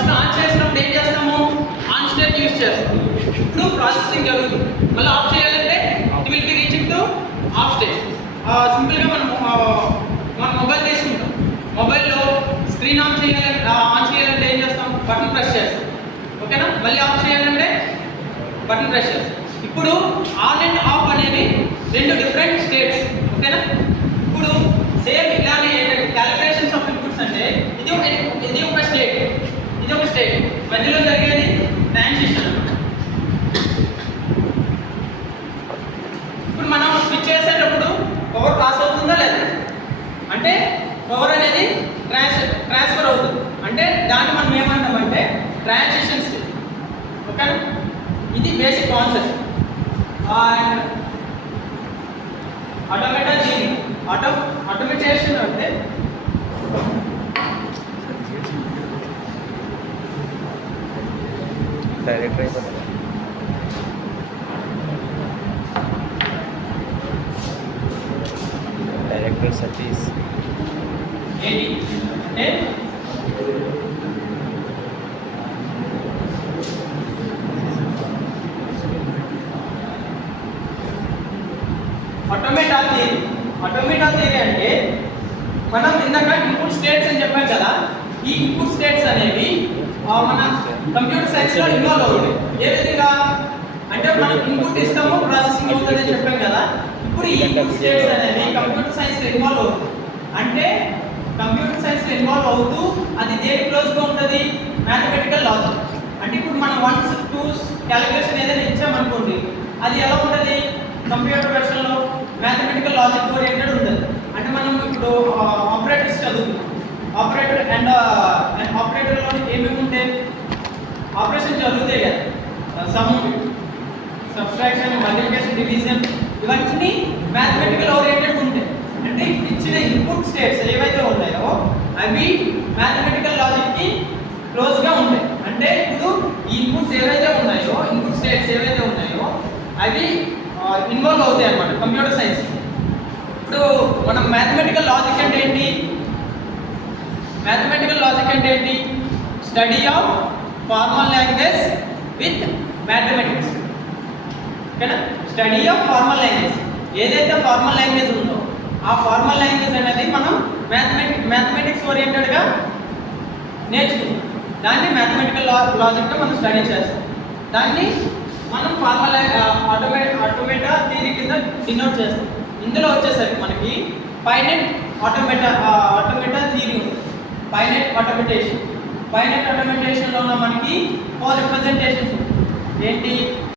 First on చేసినప్పుడు ఏం చేస్తాము, ఆన్ స్టేట్ యూస్ చేస్తాం. ఇప్పుడు ప్రాసెసింగ్ జరుగుతుంది. మళ్ళీ ఆఫ్ చేయాలంటే it will be reaching to of state. సింపుల్గా మనం మన మొబైల్ తీసుకుంటాం. మొబైల్లో స్క్రీన్ ఆన్ చేయాలంటే ఏం చేస్తాం, బటన్ ప్రెస్ చేస్తాం. ఓకేనా? మళ్ళీ ఆఫ్ చేయాలంటే బటన్ ప్రెస్ చేస్తాం. ఇప్పుడు ఆన్ అండ్ ఆఫ్ అనేవి రెండు డిఫరెంట్ స్టేట్స్. ఓకేనా? ఇప్పుడు సేమ్ ఇలానే క్యాలిక్యులేషన్స్ ఆఫ్ ఇన్పుట్స్ అంటే ఇది ఒక స్టేట్, మధ్యలో జరిగేది ట్రాన్సిషన్ అన్నమాట. ఇప్పుడు మనం స్విచ్ చేసేటప్పుడు పవర్ పాస్ అవుతుందా లేదా అంటే పవర్ అనేది ట్రాన్స్ఫర్ అవుతుంది. అంటే దాన్ని మనం ఏమంటామంటే ట్రాన్సిషన్ స్టేట్. ఓకేనా? ఇది బేసిక్ కాన్సెప్ట్. ఆటోమేటేషన్ అంటే డైరెక్టర్ సతీష్ ఏంటి అంటే ఆటోమేటా థియరీ అంటే మనం ఇందాక ఇన్పుట్ స్టేట్స్ అని చెప్పాం కదా. ఈ ఇన్పుట్ స్టేట్స్ అనేవి మన కంప్యూటర్ సైన్స్లో ఇన్వాల్వ్ అవుతాయి. ఏ విధంగా అంటే మనం ఇన్పుట్ ఇస్తాము, ప్రాసెసింగ్ అవుతుంది అని చెప్పాం కదా. ఇప్పుడు ఈ ఇన్పుట్ స్టేట్స్ అనేవి కంప్యూటర్ సైన్స్లో ఇన్వాల్వ్ అవుతుంది. అంటే కంప్యూటర్ సైన్స్లో ఇన్వాల్వ్ అవుతూ అది దేని క్లోజ్గా ఉంటుంది, మ్యాథమెటికల్ లాజిక్. అంటే ఇప్పుడు మనం 1s 2s క్యాలిక్యులేషన్ ఏదైనా ఇచ్చామనుకోండి, అది ఎలా ఉంటుంది, కంప్యూటర్ వెర్షన్లో మ్యాథమెటికల్ లాజిక్ ఓరియంటెడ్ ఉంటుంది. అంటే మనం ఇప్పుడు ఆపరేటర్స్ చదువుతున్నాం. ఆపరేటర్ అండ్ ఆపరేటర్లో ఏమేమి ఉంటాయి, ఆపరేషన్ జరుగుతాయి కదా, సమ్, సబ్ట్రాక్షన్, మల్టిప్లికేషన్, డివిజన్, ఇవన్నీ మ్యాథమెటికల్ ఓరియంటెడ్ ఉంటాయి. అంటే ఇచ్చిన ఇన్పుట్ స్టేట్స్ ఏవైతే ఉన్నాయో అవి మ్యాథమెటికల్ లాజిక్కి క్లోజ్గా ఉంటాయి. అంటే ఇప్పుడు ఈ ఇన్పుట్స్ ఏవైతే ఉన్నాయో, ఇన్పుట్ స్టేట్స్ ఏవైతే ఉన్నాయో అవి ఇన్వాల్వ్ అవుతాయి అన్నమాట కంప్యూటర్ సైన్స్. ఇప్పుడు మనం మ్యాథమెటికల్ లాజిక్ అంటే ఏంటి, study of formal language with mathematics. ఓకేనా? స్టడీ ఆఫ్ ఫార్మల్ లాంగ్వేజ్, ఏదైతే ఫార్మల్ లాంగ్వేజ్ ఉందో ఆ ఫార్మల్ లాంగ్వేజ్ అనేది మనం మ్యాథమెటిక్స్ ఓరియంటెడ్గా నేర్చుకుంటాం. దాన్ని మ్యాథమెటికల్ లాజిక్గా మనం స్టడీ చేస్తాం. దాన్ని మనం ఫార్మల్ ఆటోమేటా థియరీ కింద డినోట్ చేస్తాం. ఇందులో వచ్చేసరికి మనకి ఫైనైట్ ఆటోమేటా థియరీ ఉంది. ఫైనైట్ ఆటోమేటేషన్లో మనకి 4 రిప్రజెంటేషన్స్ ఏంటి,